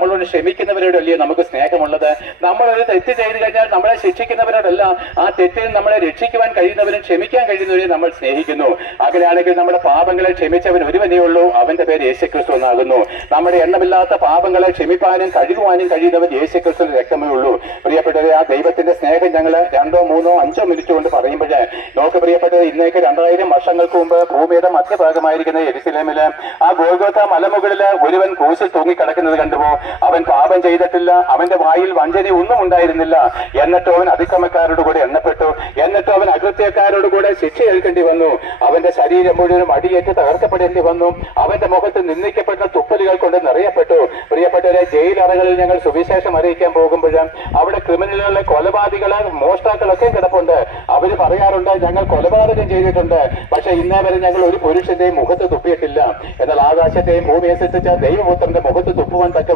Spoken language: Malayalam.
നമ്മളോട് ക്ഷമിക്കുന്നവരോടല്ലേ നമുക്ക് സ്നേഹമുള്ളത്. നമ്മളൊരു തെറ്റ് ചെയ്തു കഴിഞ്ഞാൽ നമ്മളെ ശിക്ഷിക്കുന്നവരോടല്ല, ആ തെറ്റിൽ നമ്മളെ രക്ഷിക്കുവാൻ കഴിയുന്നവരും ക്ഷമിക്കാൻ കഴിയുന്നവരെയും നമ്മൾ സ്നേഹിക്കുന്നു. അങ്ങനെയാണെങ്കിൽ നമ്മുടെ പാപങ്ങളെ ക്ഷമിച്ചവൻ ഒരുവനേ ഉള്ളൂ, അവന്റെ പേര് യേശുക്രിസ്തു എന്നാകുന്നു. നമ്മുടെ എണ്ണമില്ലാത്ത പാപങ്ങളെ ക്ഷമിപ്പാനും കഴുകുവാനും കഴിയുന്നവൻ യേശുക്രിസ്തുവിന്റെ രക്തമേ ഉള്ളൂ. പ്രിയപ്പെട്ടവരെ, ആ ദൈവത്തിന്റെ സ്നേഹം ഞങ്ങൾ 2, 3, 5 മിനിറ്റ് കൊണ്ട് പറയുമ്പോഴേ നോക്ക് പ്രിയപ്പെട്ടത്, ഇന്നേക്ക് 2000 വർഷങ്ങൾക്ക് മുമ്പ് ഭൂമിയുടെ മധ്യഭാഗമായിരിക്കുന്ന യെരുശലേമില് ആ ഗോൽഗോഥ മലമുകളില് ഒരുവൻ ക്രൂശിൽ തൂങ്ങിക്കിടക്കുന്നത് കണ്ടുപോ. അവൻ പാപം ചെയ്തിട്ടില്ല, അവന്റെ വായിൽ വഞ്ചന ഒന്നും ഉണ്ടായിരുന്നില്ല. എന്നിട്ടോ അവൻ അതിക്രമക്കാരോട് കൂടെ എണ്ണപ്പെട്ടു. എന്നിട്ടോ അവൻ അകൃത്യക്കാരോട് കൂടെ ശിക്ഷ ഏൽക്കേണ്ടി വന്നു. അവന്റെ ശരീരം മുഴുവനും അടിയേറ്റ് തകർക്കപ്പെടേണ്ടി വന്നു. അവന്റെ മുഖത്ത് നിന്ദിക്കപ്പെട്ട തുപ്പലുകൾ കൊണ്ട് നിറയപ്പെട്ടു. പ്രിയപ്പെട്ടവരെ, ജയിലറകളിൽ ഞങ്ങൾ സുവിശേഷം അറിയിക്കാൻ പോകുമ്പോഴും അവിടെ ക്രിമിനലുകളെ, കൊലപാതകളെ, മോഷ്ടാക്കളൊക്കെ കിടപ്പുണ്ട്. അവര് പറയാറുണ്ട്, ഞങ്ങൾ കൊലപാതകം ചെയ്തിട്ടുണ്ട്, പക്ഷെ ഇന്നേ വരെ ഞങ്ങൾ ഒരു പുരുഷന്റെയും മുഖത്ത് തുപ്പിയിട്ടില്ല. എന്നാൽ ആകാശത്തെയും ഭൂമിയെ സൃഷ്ടിച്ച ദൈവപുത്രന്റെ മുഖത്ത് തുപ്പുവാൻ തക്ക